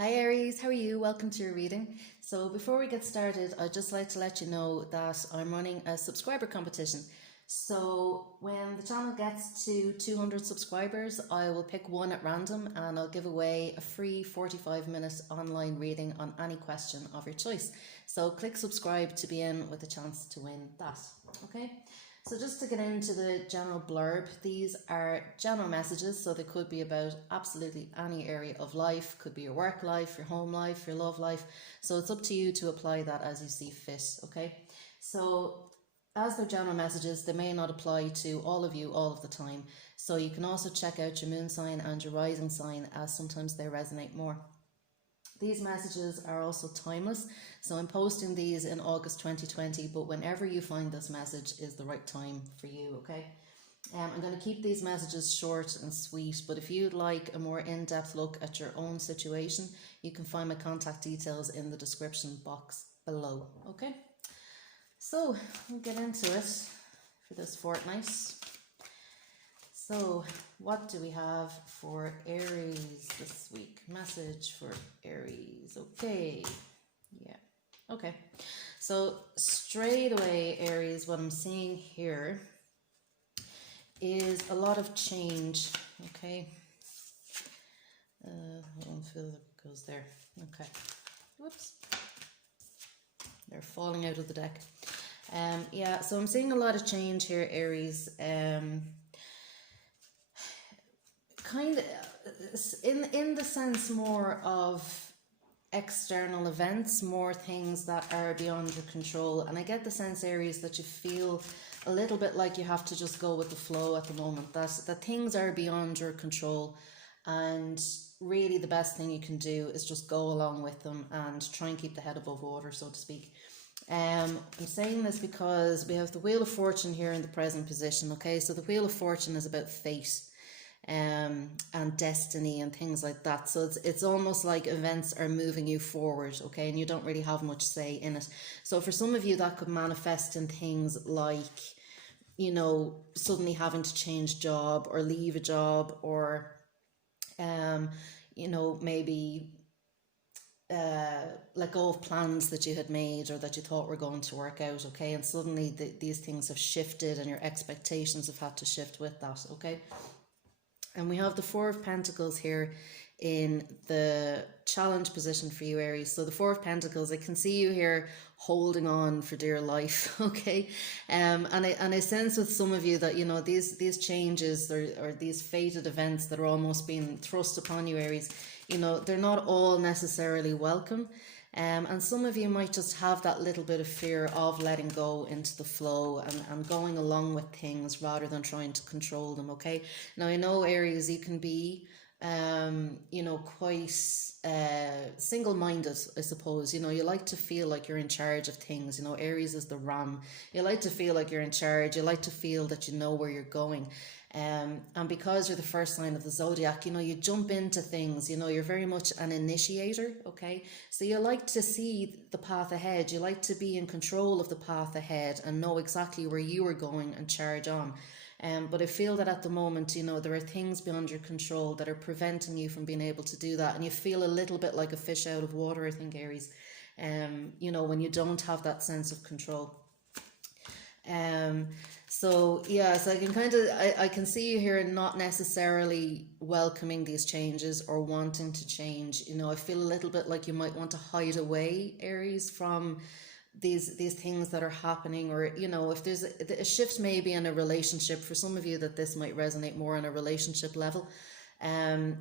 Hi Aries, how are you? Welcome to your reading. So before we get started, I'd just like to let you know that I'm running a subscriber competition. So when the channel gets to 200 subscribers, I will pick one at random and I'll give away a free 45-minute online reading on any question of your choice. So click subscribe to be in with a chance to win that. Okay? So just to get into the general blurb, these are general messages, so they could be about absolutely any area of life, could be your work life, your home life, your love life. So it's up to you to apply that as you see fit, okay? So as they're general messages, they may not apply to all of you all of the time. So you can also check out your moon sign and your rising sign, as sometimes they resonate more. These messages are also timeless, so I'm posting these in August 2020, but whenever you find this message is the right time for you, okay? I'm going to keep these messages short and sweet, but if you'd like a more in-depth look at your own situation, you can find my contact details in the description box below, okay? So, we'll get into it for this fortnight. So, what do we have for Aries this week? Message for Aries. Okay. Yeah. Okay. So, straight away, Aries, what I'm seeing here is a lot of change. Okay. I don't feel it goes there. Okay. Whoops. They're falling out of the deck. Yeah, so I'm seeing a lot of change here, Aries. Kind of in the sense more of external events, more things that are beyond your control. And I get the sense, Aries, that you feel a little bit like you have to just go with the flow at the moment, that things are beyond your control, and really the best thing you can do is just go along with them and try and keep the head above water, so to speak. I'm saying this because we have the Wheel of Fortune here in the present position, okay? So the Wheel of Fortune is about fate, and destiny and things like that. So it's almost like events are moving you forward, okay, and you don't really have much say in it. So for some of you, that could manifest in things like, you know, suddenly having to change job or leave a job, or you know, maybe let go of plans that you had made or that you thought were going to work out, okay, and suddenly these things have shifted and your expectations have had to shift with that, okay. And we have the Four of Pentacles here in the challenge position for you, Aries. So the Four of Pentacles, I can see you here holding on for dear life, okay? And I sense with some of you that, you know, these changes or these fated events that are almost being thrust upon you, Aries, you know, they're not all necessarily welcome. And some of you might just have that little bit of fear of letting go into the flow and going along with things rather than trying to control them, okay? Now, I know, Aries, you can be, you know, quite single-minded, I suppose. You know, you like to feel like you're in charge of things. You know, Aries is the ram. You like to feel like you're in charge. You like to feel that you know where you're going. And because you're the first sign of the zodiac, you know, you jump into things, you know, you're very much an initiator, okay? So you like to see the path ahead, you like to be in control of the path ahead and know exactly where you are going and charge on. But I feel that at the moment, you know, there are things beyond your control that are preventing you from being able to do that. And you feel a little bit like a fish out of water, I think, Aries, you know, when you don't have that sense of control. So yeah, so I can I can see you here not necessarily welcoming these changes or wanting to change. You know, I feel a little bit like you might want to hide away, Aries, from these things that are happening, or, you know, if there's a shift maybe in a relationship, for some of you that this might resonate more on a relationship level.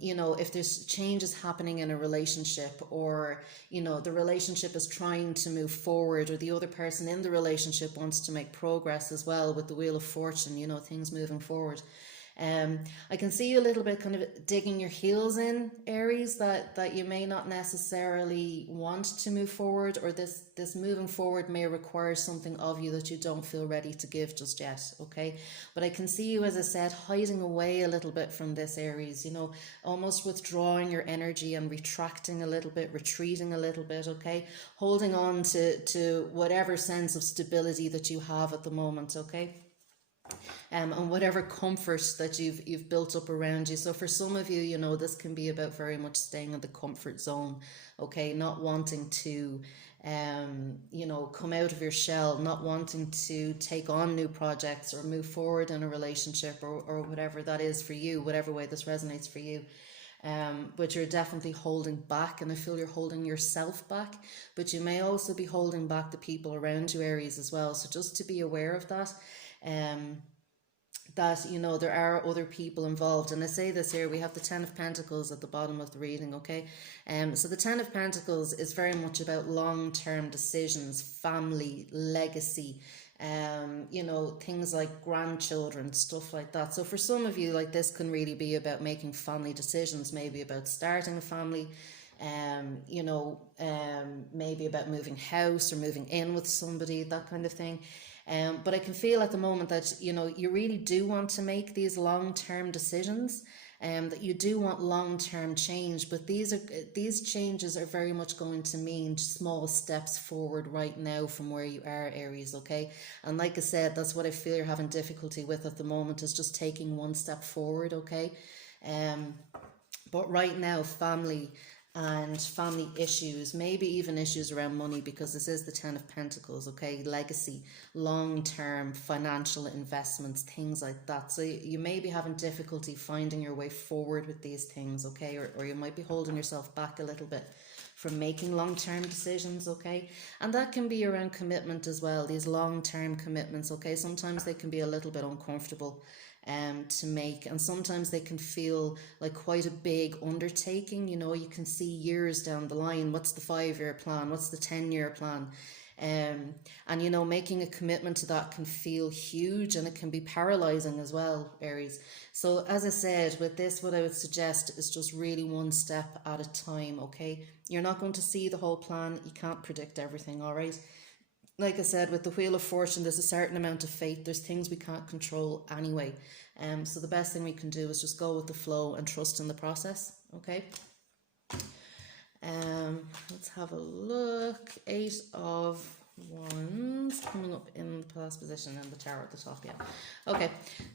You know, if there's changes happening in a relationship, or, you know, the relationship is trying to move forward, or the other person in the relationship wants to make progress as well with the Wheel of Fortune, you know, things moving forward. I can see you a little bit kind of digging your heels in, Aries, that you may not necessarily want to move forward, or this moving forward may require something of you that you don't feel ready to give just yet, okay? But I can see you, as I said, hiding away a little bit from this, Aries, you know, almost withdrawing your energy and retracting a little bit, retreating a little bit, okay? Holding on to whatever sense of stability that you have at the moment, okay? and whatever comfort that you've built up around you. So for some of you, you know, this can be about very much staying in the comfort zone, okay, not wanting to you know, come out of your shell, not wanting to take on new projects or move forward in a relationship, or whatever that is for you, whatever way this resonates for you. But you're definitely holding back, and I feel you're holding yourself back, but you may also be holding back the people around you, Aries, as well. So just to be aware of that. That, you know, there are other people involved. And I say this here, we have the Ten of Pentacles at the bottom of the reading, okay? So the Ten of Pentacles is very much about long-term decisions, family, legacy, you know, things like grandchildren, stuff like that. So for some of you, like, this can really be about making family decisions, maybe about starting a family, you know, maybe about moving house or moving in with somebody, that kind of thing. But I can feel at the moment that, you know, you really do want to make these long-term decisions, that you do want long-term change, but these changes are very much going to mean small steps forward right now from where you are, Aries, okay? And like I said, that's what I feel you're having difficulty with at the moment, is just taking one step forward, okay? But right now, family and family issues, maybe even issues around money, because this is the Ten of Pentacles, okay? Legacy, long-term financial investments, things like that. So you may be having difficulty finding your way forward with these things, okay? Or you might be holding yourself back a little bit from making long-term decisions, okay? And that can be around commitment as well, these long-term commitments, okay? Sometimes they can be a little bit uncomfortable to make, and sometimes they can feel like quite a big undertaking. You know, you can see years down the line, what's the 5-year plan, what's the 10-year plan, and you know, making a commitment to that can feel huge, and it can be paralyzing as well, Aries. So as I said, with this, what I would suggest is just really one step at a time, okay? You're not going to see the whole plan, you can't predict everything, all right? Like I said, with the Wheel of Fortune, there's a certain amount of fate. There's things we can't control anyway. So the best thing we can do is just go with the flow and trust in the process, okay? Let's have a look. 8 of Wands coming up in the past position and the Tower at the top, yeah. Okay,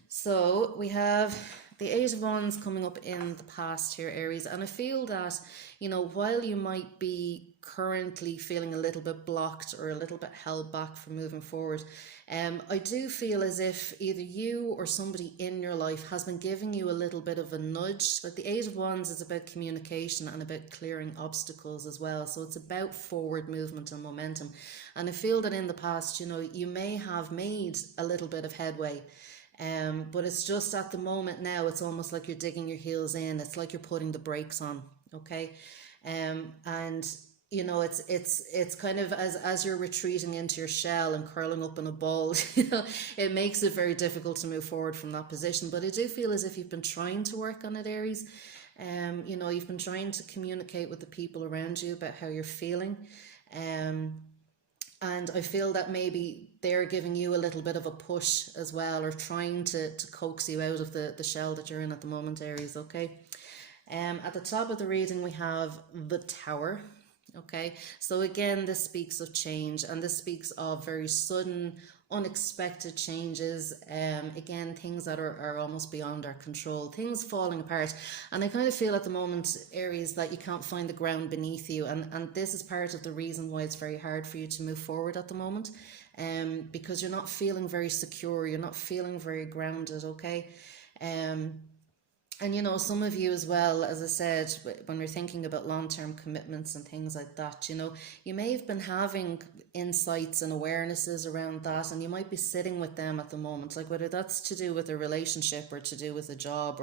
so we have the 8 of Wands coming up in the past here, Aries. And I feel that, you know, while you might be currently feeling a little bit blocked or a little bit held back from moving forward, I do feel as if either you or somebody in your life has been giving you a little bit of a nudge. Like the 8 of Wands is about communication and about clearing obstacles as well. So it's about forward movement and momentum. And I feel that in the past, you know, you may have made a little bit of headway, but it's just at the moment now, it's almost like you're digging your heels in. It's like you're putting the brakes on, okay? And you know, it's kind of as you're retreating into your shell and curling up in a ball, you know, it makes it very difficult to move forward from that position. But I do feel as if you've been trying to work on it, Aries. You know, you've been trying to communicate with the people around you about how you're feeling. And I feel that maybe they're giving you a little bit of a push as well, or trying to coax you out of the shell that you're in at the moment, Aries, okay? At the top of the reading, we have the Tower. Okay, so again, this speaks of change, and this speaks of very sudden, unexpected changes. Again, things that are almost beyond our control, things falling apart. And I kind of feel at the moment, Aries, that you can't find the ground beneath you, and this is part of the reason why it's very hard for you to move forward at the moment, because you're not feeling very secure, you're not feeling very grounded, okay? And you know, some of you as well, as I said, when we're thinking about long-term commitments and things like that, you know, you may have been having insights and awarenesses around that, and you might be sitting with them at the moment, like whether that's to do with a relationship or to do with a job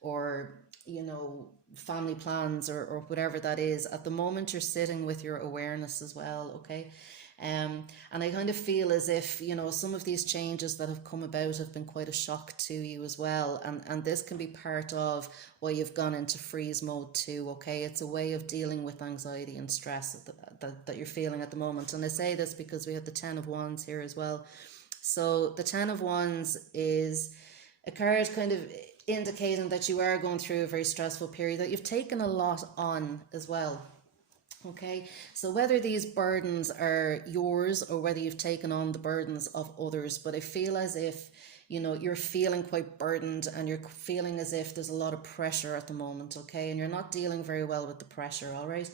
or you know, family plans or whatever that is. At the moment, you're sitting with your awareness as well, okay? And I kind of feel as if, you know, some of these changes that have come about have been quite a shock to you as well. And this can be part of why you've gone into freeze mode too, okay? It's a way of dealing with anxiety and stress that you're feeling at the moment. And I say this because we have the 10 of Wands here as well. So the 10 of Wands is a card kind of indicating that you are going through a very stressful period, that you've taken a lot on as well. Okay, so whether these burdens are yours or whether you've taken on the burdens of others, but I feel as if, you know, you're feeling quite burdened and you're feeling as if there's a lot of pressure at the moment, okay? And you're not dealing very well with the pressure, all right?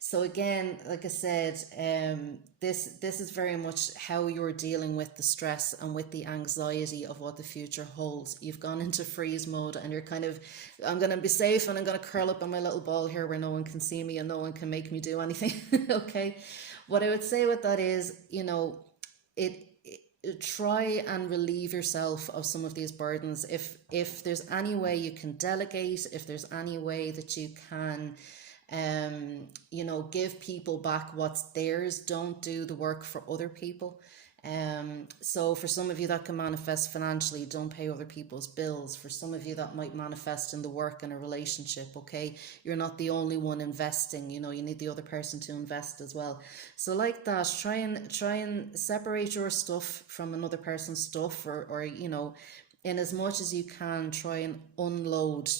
So again, like I said, this is very much how you're dealing with the stress and with the anxiety of what the future holds. You've gone into freeze mode and you're kind of, I'm going to be safe and I'm going to curl up in my little ball here where no one can see me and no one can make me do anything. Okay. What I would say with that is, you know, try and relieve yourself of some of these burdens. If there's any way you can delegate, if there's any way that you can you know, give people back what's theirs, don't do the work for other people. So for some of you that can manifest financially, don't pay other people's bills. For some of you that might manifest in the work and a relationship, okay? You're not the only one investing, you know, you need the other person to invest as well. So like that, try and separate your stuff from another person's stuff, or you know, in as much as you can, try and unload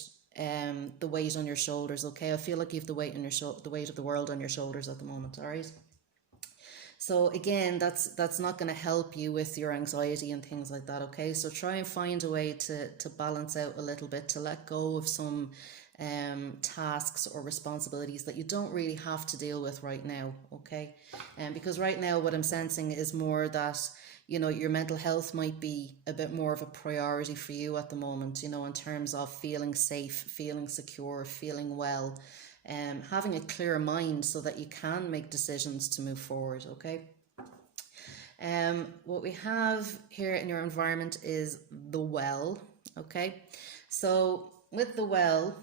the weight on your shoulders, okay? I feel like you have the weight on your the weight of the world on your shoulders at the moment, all right? So again, that's not going to help you with your anxiety and things like that, okay? So try and find a way to balance out a little bit, to let go of some tasks or responsibilities that you don't really have to deal with right now, okay? Because right now what I'm sensing is more that, you know, your mental health might be a bit more of a priority for you at the moment, you know, in terms of feeling safe, feeling secure, feeling well, having a clear mind so that you can make decisions to move forward, okay? What we have here in your environment is the well, okay? So with the well,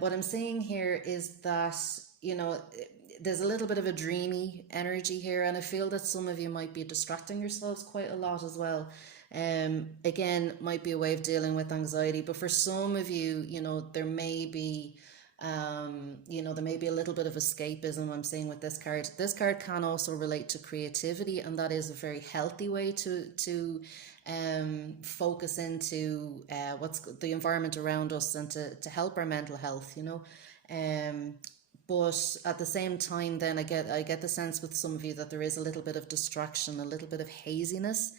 what I'm seeing here is that, you know, there's a little bit of a dreamy energy here, and I feel that some of you might be distracting yourselves quite a lot as well. Again, might be a way of dealing with anxiety, but for some of you, you know, there may be you know, there may be a little bit of escapism I'm seeing with this card. This card can also relate to creativity, and that is a very healthy way to focus into what's the environment around us and to help our mental health, you know. But at the same time, then I get the sense with some of you that there is a little bit of distraction, a little bit of haziness,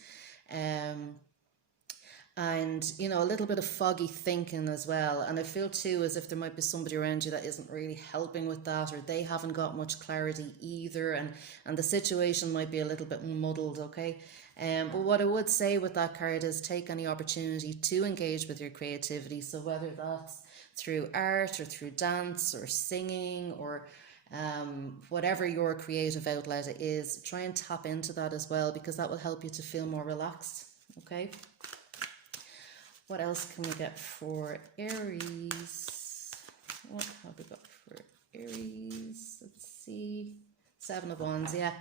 and you know, a little bit of foggy thinking as well. And I feel too as if there might be somebody around you that isn't really helping with that, or they haven't got much clarity either, and the situation might be a little bit muddled, okay? But what I would say with that card is take any opportunity to engage with your creativity. So whether that's through art or through dance or singing or whatever your creative outlet is, try and tap into that as well, because that will help you to feel more relaxed, okay? What else can we get for Aries? What have we got for Aries? Let's see. 7 of Wands, yeah.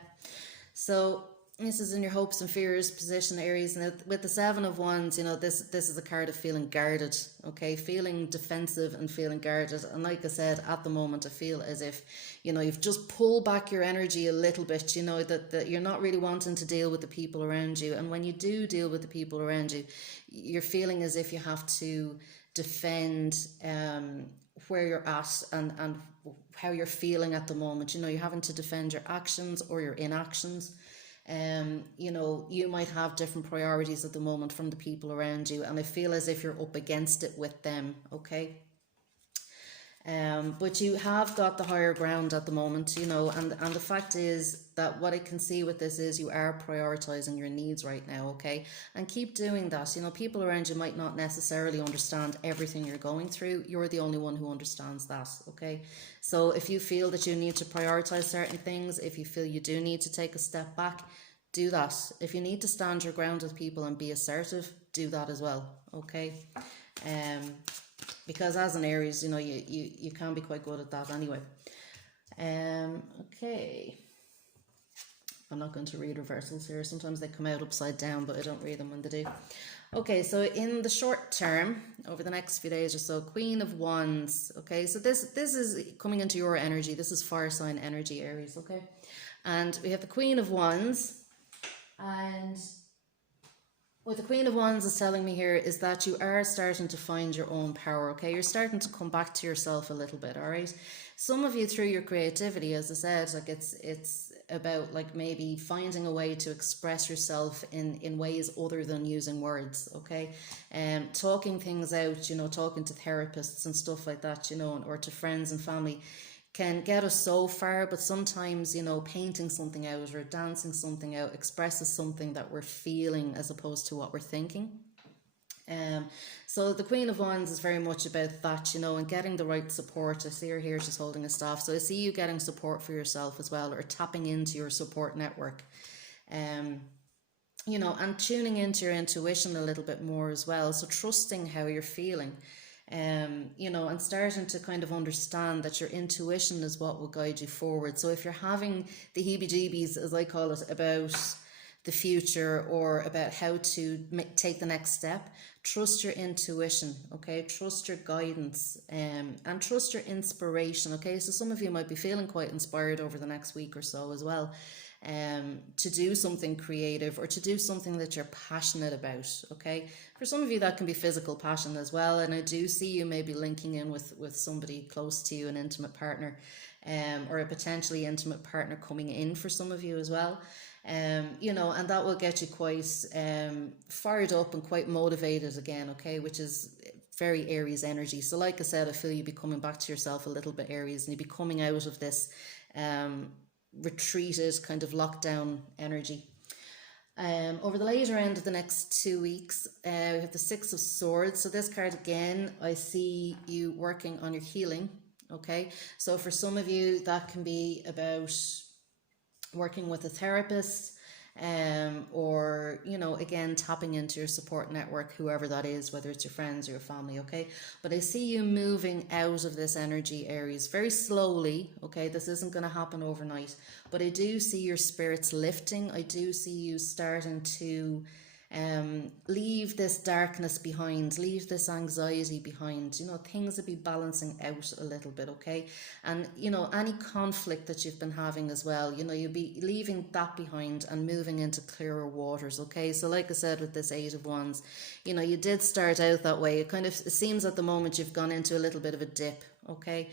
So this is in your hopes and fears position, Aries. And with the 7 of Wands, you know, this is a card of feeling guarded, okay? Feeling defensive and feeling guarded. And like I said, at the moment, I feel as if, you know, you've just pulled back your energy a little bit, you know, that you're not really wanting to deal with the people around you. And when you do deal with the people around you, you're feeling as if you have to defend where you're at and how you're feeling at the moment. You know, you're having to defend your actions or your inactions. You know, you might have different priorities at the moment from the people around you, and I feel as if you're up against it with them, okay? But you have got the higher ground at the moment, you know, and the fact is that what I can see with this is you are prioritizing your needs right now, okay? And keep doing that. You know, people around you might not necessarily understand everything you're going through. You're the only one who understands that, okay? So if you feel that you need to prioritize certain things, if you feel you do need to take a step back, do that. If you need to stand your ground with people and be assertive, do that as well, okay? Because as an Aries, you know, you can be quite good at that anyway. Okay. I'm not going to read reversals here. Sometimes they come out upside down, but I don't read them when they do. Okay, so in the short term, over the next few days or so, Queen of Wands. Okay, so this is coming into your energy. This is fire sign energy, Aries, okay? And we have the Queen of Wands. And what the Queen of Wands is telling me here is that you are starting to find your own power, okay? You're starting to come back to yourself a little bit, all right? Some of you through your creativity, as I said, like it's about like maybe finding a way to express yourself in ways other than using words, okay? Talking things out, you know, talking to therapists and stuff like that, you know, or to friends and family can get us so far, but sometimes, you know, painting something out or dancing something out expresses something that we're feeling as opposed to what we're thinking. So the Queen of Wands is very much about that, you know, and getting the right support. I see her here, she's holding a staff. So I see you getting support for yourself as well, or tapping into your support network. You know, and tuning into your intuition a little bit more as well. So trusting how you're feeling. You know, and starting to kind of understand that your intuition is what will guide you forward. So if you're having the heebie-jeebies, as I call it, about the future or about how to take the next step, trust your intuition, okay? Trust your guidance, and trust your inspiration, okay? So some of you might be feeling quite inspired over the next week or so as well, to do something creative or to do something that you're passionate about, okay? For some of you that can be physical passion as well, and I do see you maybe linking in with somebody close to you, an intimate partner, or a potentially intimate partner coming in for some of you as well. You know, and that will get you quite fired up and quite motivated again, okay, which is very Aries energy. So like I said, I feel you'll be coming back to yourself a little bit, Aries, and you'll be coming out of this retreated kind of lockdown energy. Over the later end of the next 2 weeks, we have the Six of Swords. So this card again, I see you working on your healing, okay? So for some of you, that can be about working with a therapist, or, you know, again, tapping into your support network, whoever that is, whether it's your friends or your family, okay? But I see you moving out of this energy, Aries, very slowly, okay? This isn't going to happen overnight, but I do see your spirits lifting. I do see you starting to leave this darkness behind, leave this anxiety behind. You know, things will be balancing out a little bit, okay? And, you know, any conflict that you've been having as well, you know, you'll be leaving that behind and moving into clearer waters, okay? So like I said, with this Eight of Wands, you know, you did start out that way. It seems at the moment you've gone into a little bit of a dip, okay?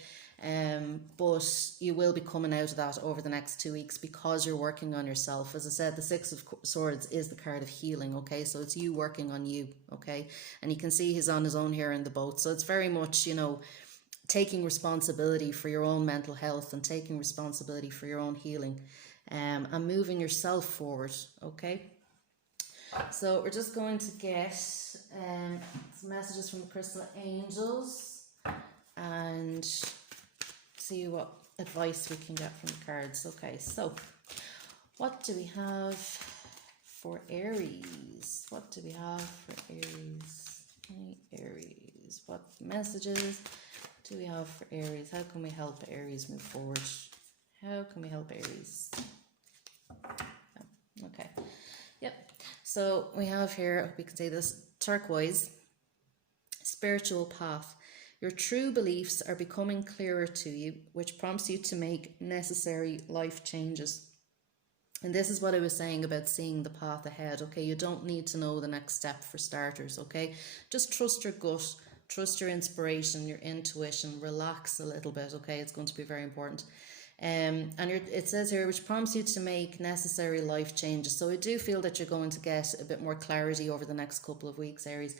But you will be coming out of that over the next 2 weeks because you're working on yourself. As I said, the Six of Swords is the card of healing, okay? So it's you working on you, okay? And you can see he's on his own here in the boat. So it's very much, you know, taking responsibility for your own mental health and taking responsibility for your own healing, and moving yourself forward, okay? So we're just going to get some messages from the crystal angels and see what advice we can get from the cards. Okay, so what do we have for Aries? What do we have for Aries? Hey, Aries, what messages do we have for Aries? How can we help Aries move forward? How can we help Aries? Okay, yep. So we have here, we can say this, turquoise, spiritual path. Your true beliefs are becoming clearer to you, which prompts you to make necessary life changes. And this is what I was saying about seeing the path ahead, okay? You don't need to know the next step for starters, okay? Just trust your gut, trust your inspiration, your intuition, relax a little bit, okay? It's going to be very important. It says here, which prompts you to make necessary life changes. So I do feel that you're going to get a bit more clarity over the next couple of weeks, Aries.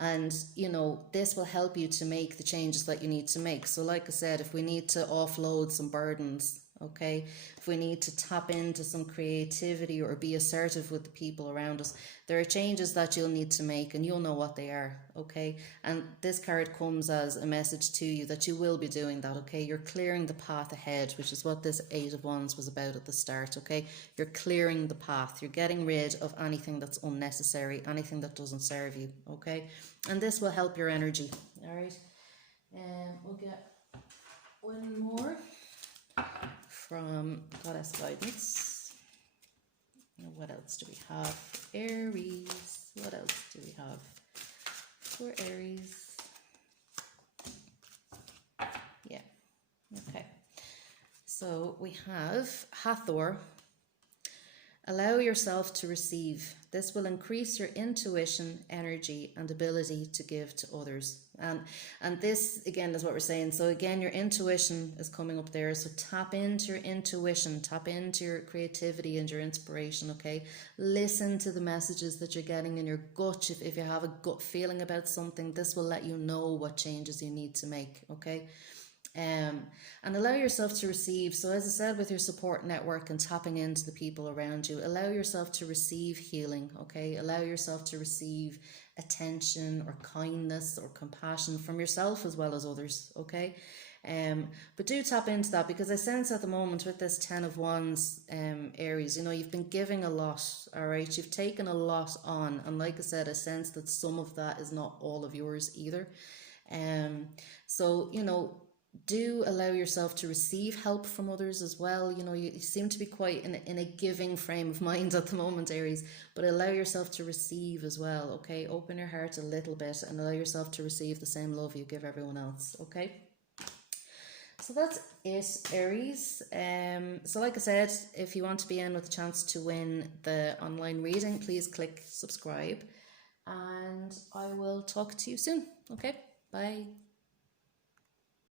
And, you know, this will help you to make the changes that you need to make. So like I said, if we need to offload some burdens, okay, if we need to tap into some creativity or be assertive with the people around us, there are changes that you'll need to make and you'll know what they are, okay? And this card comes as a message to you that you will be doing that, okay? You're clearing the path ahead, which is what this Eight of Wands was about at the start, okay? You're clearing the path. You're getting rid of anything that's unnecessary, anything that doesn't serve you, okay? And this will help your energy, all right? We'll get one more from Goddess Guidance. What else do we have? Aries. What else do we have for Aries? Yeah. Okay. So we have Hathor. Allow yourself to receive. This will increase your intuition, energy, and ability to give to others. And this again is what we're saying. So again, your intuition is coming up there. So tap into your intuition, tap into your creativity and your inspiration. Okay, listen to the messages that you're getting in your gut. If you have a gut feeling about something, this will let you know what changes you need to make. Okay. And allow yourself to receive. So as I said, with your support network and tapping into the people around you, allow yourself to receive healing. Okay, allow yourself to receive attention or kindness or compassion from yourself as well as others. Okay, but do tap into that, because I sense at the moment with this 10 of Wands, Aries, you know, you've been giving a lot. All right, you've taken a lot on, and like I said, I sense that some of that is not all of yours either. So you know, do allow yourself to receive help from others as well. You know, you seem to be quite in a giving frame of mind at the moment, Aries, but allow yourself to receive as well. Okay, open your heart a little bit and allow yourself to receive the same love you give everyone else. Okay, so that's it, Aries. So like I said, if you want to be in with a chance to win the online reading, please click subscribe, and I will talk to you soon. Okay, bye.